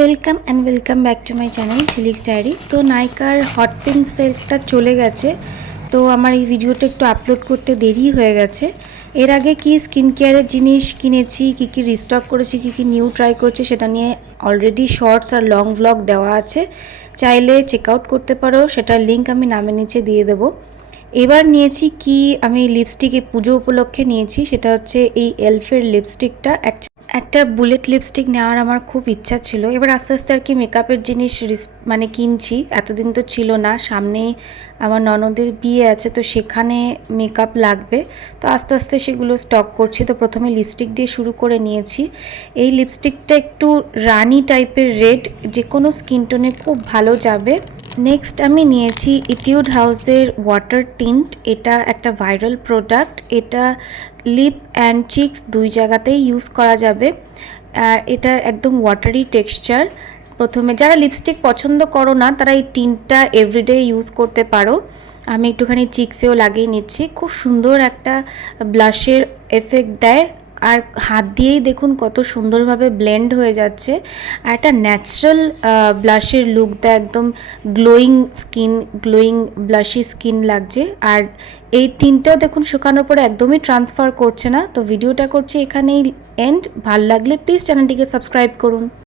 Welcome and welcome back to my channel Jhilik's diary. তো নাইকার hot pink সেলটা চলে গেছে, তো আমার এই ভিডিওটা একটু আপলোড করতে দেরি হয়ে গেছে। এর আগে কি স্কিন কেয়ারের জিনিস কিনেছি, কী কী রিস্টক করেছি, কী কী নিউ ট্রাই করেছি সেটা নিয়ে অলরেডি শর্টস আর লং ভ্লগ দেওয়া আছে, চাইলে চেক আউট করতে পারো। সেটার লিঙ্ক আমি নামের নিচে দিয়ে দেবো। এবার নিয়েছি কি, আমি লিপস্টিকে পুজো উপলক্ষে নিয়েছি, সেটা হচ্ছে এই এলফের লিপস্টিকটা। একটা বুলেট লিপস্টিক নেওয়ার আমার খুব ইচ্ছা ছিল। এবার আস্তে আস্তে আর কি মেকআপের জিনিস মানে কিনছি, এতদিন তো ছিল না। সামনেই আমার ননদের বিয়ে আছে, তো সেখানে মেকআপ লাগবে, তো আস্তে আস্তে সেগুলো স্টক করছি। তো প্রথমে লিপস্টিক দিয়ে শুরু করে নিয়েছি। এই লিপস্টিকটা একটু রানি টাইপের রেড, যে কোনো স্কিন টোনে খুব ভালো যাবে। নেক্সট আমি নিয়েছি ইটিউড হাউসের ওয়াটার টিন্ট। এটা একটা ভাইরাল প্রোডাক্ট, এটা লিপ অ্যান্ড চিক্স দুই জায়গাতেই ইউজ করা যাবে। আর এটা একদম ওয়াটারি টেক্সচার। প্রথমে যারা লিপস্টিক পছন্দ করো না তারা এই টিন্টটা এভরিডে ইউজ করতে পারো। আমি একটুখানি চিক্সেও লাগিয়ে নিচ্ছি। খুব সুন্দর একটা ব্লাশের এফেক্ট দেয়, আর হাত দিয়েই দেখুন কত সুন্দরভাবে ব্লেন্ড হয়ে যাচ্ছে। আর একটা ন্যাচারাল ব্লাশের লুক দেয়, একদম গ্লোয়িং স্কিন, গ্লোয়িং ব্লাশি স্কিন লাগছে। আর এই টিনটা দেখুন শুকানোর পরে একদমই ট্রান্সফার করছে না। তো ভিডিওটা করছি এখানেই এন্ড। ভাল লাগলে প্লিজ চ্যানেলটিকে সাবস্ক্রাইব করুন।